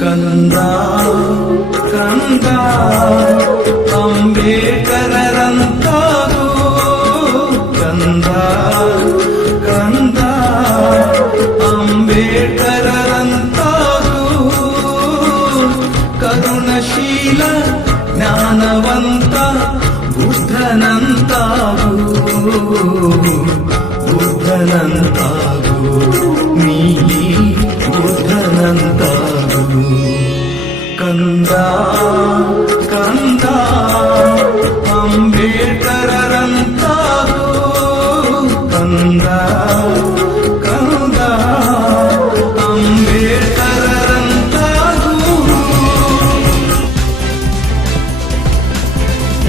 ಕಂದ ಕಂದ ಅಂಬೇಡ್ಕರರಂತಾಗು ಕಂದ ಕಂದ ಅಂಬೇಡ್ಕರರಂತಾಗು ಕರುಣಶೀಲ ಜ್ಞಾನವಂತ ಬುದ್ಧನಂತಾಗು ಬುದ್ಧನಂತಾಗು ನೀಲಿ ಬುದ್ಧನಂತಾಗು ಕಂದ ಕಂದ ಅಂಬೇಡ್ಕರರಂತಾಗು ಕಂದ ಕಂದ ಅಂಬೇಡ್ಕರರಂತಾಗು.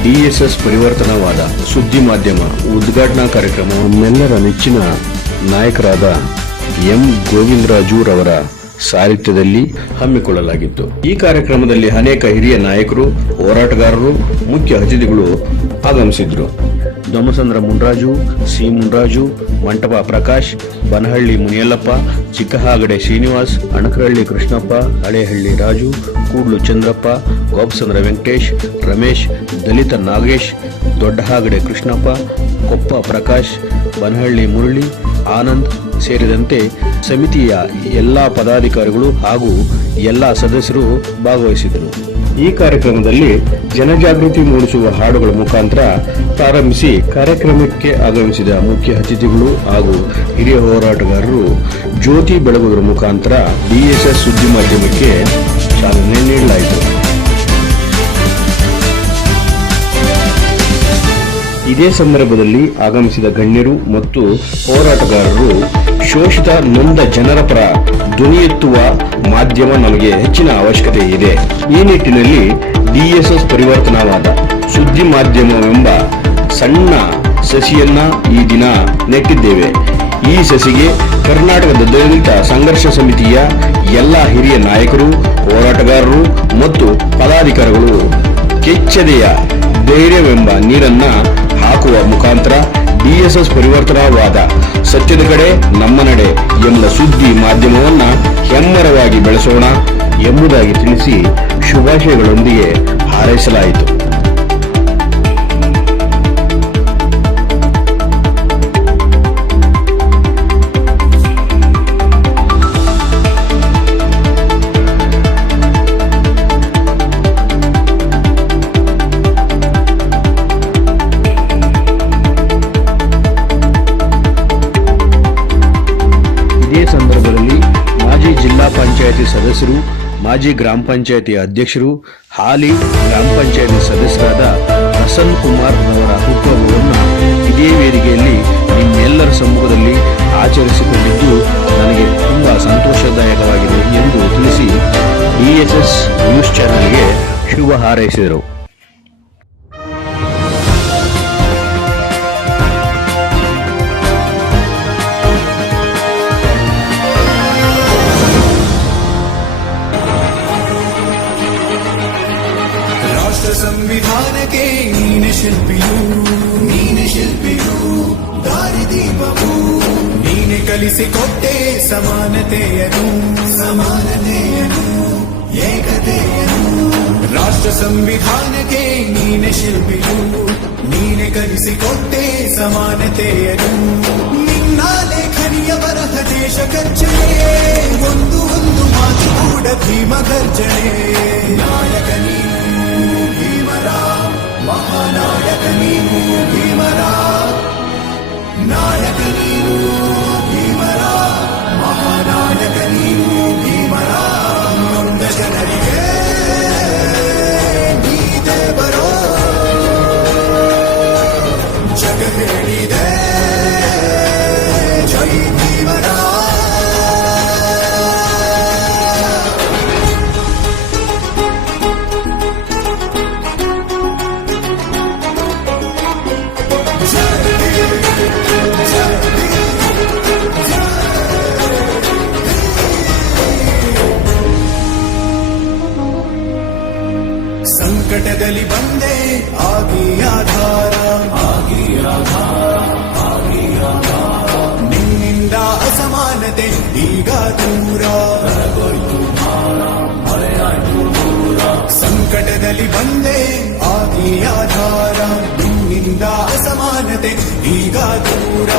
ಡಿಎಸ್ಎಸ್ ಪರಿವರ್ತನವಾದ ಸುದ್ದಿ ಮಾಧ್ಯಮ ಉದ್ಘಾಟನಾ ಕಾರ್ಯಕ್ರಮ ನಮ್ಮೆಲ್ಲರ ನೆಚ್ಚಿನ ನಾಯಕರಾದ ಎಂ ಗೋವಿಂದರಾಜು ರವರ ಸಾಹಿತ್ಯದಲ್ಲಿ ಹಮ್ಮಿಕೊಳ್ಳಲಾಗಿತ್ತು. ಈ ಕಾರ್ಯಕ್ರಮದಲ್ಲಿ ಅನೇಕ ಹಿರಿಯ ನಾಯಕರು, ಹೋರಾಟಗಾರರು, ಮುಖ್ಯ ಅತಿಥಿಗಳು ಆಗಮಿಸಿದ್ರು. ದೊಮಸಂದ್ರ ಮುನ್ರಾಜು, ಸಿ ಮುನ್ರಾಜು, ಮಂಟಪ ಪ್ರಕಾಶ್, ಬನಹಳ್ಳಿ ಮುನಿಯಲ್ಲಪ್ಪ, ಚಿಕ್ಕಹಾಗಡೆ ಶ್ರೀನಿವಾಸ್, ಅಣಕರಹಳ್ಳಿ ಕೃಷ್ಣಪ್ಪ, ಹಳೇಹಳ್ಳಿ ರಾಜು, ಕೂಡ್ಲು ಚಂದ್ರಪ್ಪ, ಗೋಪಸಂದ್ರ ವೆಂಕಟೇಶ್, ರಮೇಶ್, ದಲಿತ ನಾಗೇಶ್, ದೊಡ್ಡಹಾಗಡೆ ಕೃಷ್ಣಪ್ಪ, ಕೊಪ್ಪ ಪ್ರಕಾಶ್, ಬನಹಳ್ಳಿ ಮುರಳಿ, ಆನಂದ್ ಸೇರಿದಂತೆ ಸಮಿತಿಯ ಎಲ್ಲಾ ಪದಾಧಿಕಾರಿಗಳು ಹಾಗೂ ಎಲ್ಲಾ ಸದಸ್ಯರು ಭಾಗವಹಿಸಿದರು. ಈ ಕಾರ್ಯಕ್ರಮದಲ್ಲಿ ಜನಜಾಗೃತಿ ಮೂಡಿಸುವ ಹಾಡುಗಳ ಮುಖಾಂತರ ಪ್ರಾರಂಭಿಸಿ ಕಾರ್ಯಕ್ರಮಕ್ಕೆ ಆಗಮಿಸಿದ ಮುಖ್ಯ ಅತಿಥಿಗಳು ಹಾಗೂ ಹಿರಿಯ ಹೋರಾಟಗಾರರು ಜ್ಯೋತಿ ಬೆಳಗುವುದರ ಮುಖಾಂತರ ಡಿಎಸ್ಎಸ್ ಸುದ್ದಿ ಮಾಧ್ಯಮಕ್ಕೆ ಚಾಲನೆ ನೀಡಲಾಯಿತು. ಇದೇ ಸಂದರ್ಭದಲ್ಲಿ ಆಗಮಿಸಿದ ಗಣ್ಯರು ಮತ್ತು ಹೋರಾಟಗಾರರು ಶೋಷಿತ ನೊಂದ ಜನರ ಪರ ಧ್ವನಿ ಎತ್ತುವ ಮಾಧ್ಯಮ ನಮಗೆ ಹೆಚ್ಚಿನ ಅವಶ್ಯಕತೆ ಇದೆ. ಈ ನಿಟ್ಟಿನಲ್ಲಿ ಡಿಎಸ್ಎಸ್ ಪರಿವರ್ತನವಾದ ಸುದ್ದಿ ಮಾಧ್ಯಮವೆಂಬ ಸಣ್ಣ ಸಸಿಯನ್ನ ಈ ದಿನ ನೆಟ್ಟಿದ್ದೇವೆ. ಈ ಸಸಿಗೆ ಕರ್ನಾಟಕದ ದಲಿತ ಸಂಘರ್ಷ ಸಮಿತಿಯ ಎಲ್ಲ ಹಿರಿಯ ನಾಯಕರು, ಹೋರಾಟಗಾರರು ಮತ್ತು ಪದಾಧಿಕಾರಿಗಳು ಕೆಚ್ಚದೆಯ ಧೈರ್ಯವೆಂಬ ನೀರನ್ನ ಹಾಕುವ ಮುಖಾಂತರ ಡಿಎಸ್ಎಸ್ ಪರಿವರ್ತನವಾದ ಸತ್ಯದ ಕಡೆ ನಮ್ಮ ನಡೆ ಎಂಬ ಸುದ್ದಿ ಮಾಧ್ಯಮವನ್ನ ಹೆಮ್ಮರವಾಗಿ ಬೆಳೆಸೋಣ ಎಂಬುದಾಗಿ ತಿಳಿಸಿ ಶುಭಾಶಯಗಳೊಂದಿಗೆ ಹಾರೈಸಲಾಯಿತು. ಇದೇ ಸಂದರ್ಭದಲ್ಲಿ ಮಾಜಿ ಜಿಲ್ಲಾ ಪಂಚಾಯಿತಿ ಸದಸ್ಯರು, ಮಾಜಿ ಗ್ರಾಮ ಪಂಚಾಯಿತಿ ಅಧ್ಯಕ್ಷರು, ಹಾಲಿ ಗ್ರಾಮ ಪಂಚಾಯಿತಿ ಸದಸ್ಯರಾದ ಪ್ರಸನ್ನ ಕುಮಾರ್ ಅವರ ಹುಟ್ಟುಹಬ್ಬವನ್ನು ಇದೇ ವೇದಿಕೆಯಲ್ಲಿ ನಿಮ್ಮೆಲ್ಲರ ಸಮ್ಮುಖದಲ್ಲಿ ಆಚರಿಸಿಕೊಂಡಿದ್ದು ನನಗೆ ತುಂಬಾ ಸಂತೋಷದಾಯಕವಾಗಿದೆ ಎಂದು ತಿಳಿಸಿ ಡಿಎಸ್ಎಸ್ ನ್ಯೂಸ್ ಚಾನೆಲ್ಗೆ ಶುಭ ಹಾರೈಸಿದರು. ಸಂವಿಧಾನಕ್ಕೆ ನೀನೆ ಶಿಲ್ಪಿಯು ದಾರಿದೀಪವು ನೀನೆ ಕಲಿಸಿಕೊಟ್ಟೆ ಸಮಾನತೆಯನು ಏಕತೆಯನು. ರಾಷ್ಟ್ರ ಸಂವಿಧಾನಕ್ಕೆ ನೀನೆ ಶಿಲ್ಪಿಯು ನೀನೆ ಕಲಿಸಿಕೊಟ್ಟೆ ಸಮಾನತೆಯನು. ನಿನ್ನ ಲೇಖನಿಯ ಬರಹ ದೇಶ ಗರ್ಜನೆ, ಒಂದು ಮಾತು ಕೂಡ ಭೀಮ ಗರ್ಜನೆ. ನಾಯಕ ನೀನು ಭೀಮರ, ಮಹಾನಾಯಕ ನೀನು ಭೀಮರ, ನಾಯಕ ನೀನು ಭೀಮರ, ಮಹಾನಾಯಕ ನೀನು ಭೀಮರ. ನೊಂದ ಜನರಿಗೆ ನೀ ದೇವರೋ ಜಗ ಹೇಳಿದೆ ಜೈ ಭೀಮರ. ಜೈ ಅಸಮಾನತೆ ಈಗ ದೂರ ಸಂಕಟದಲ್ಲಿ ಬಂದೆ ಆದಿ ಆಧಾರ ನಿನ್ನಿಂದ ಅಸಮಾನತೆ ಈಗ ದೂರ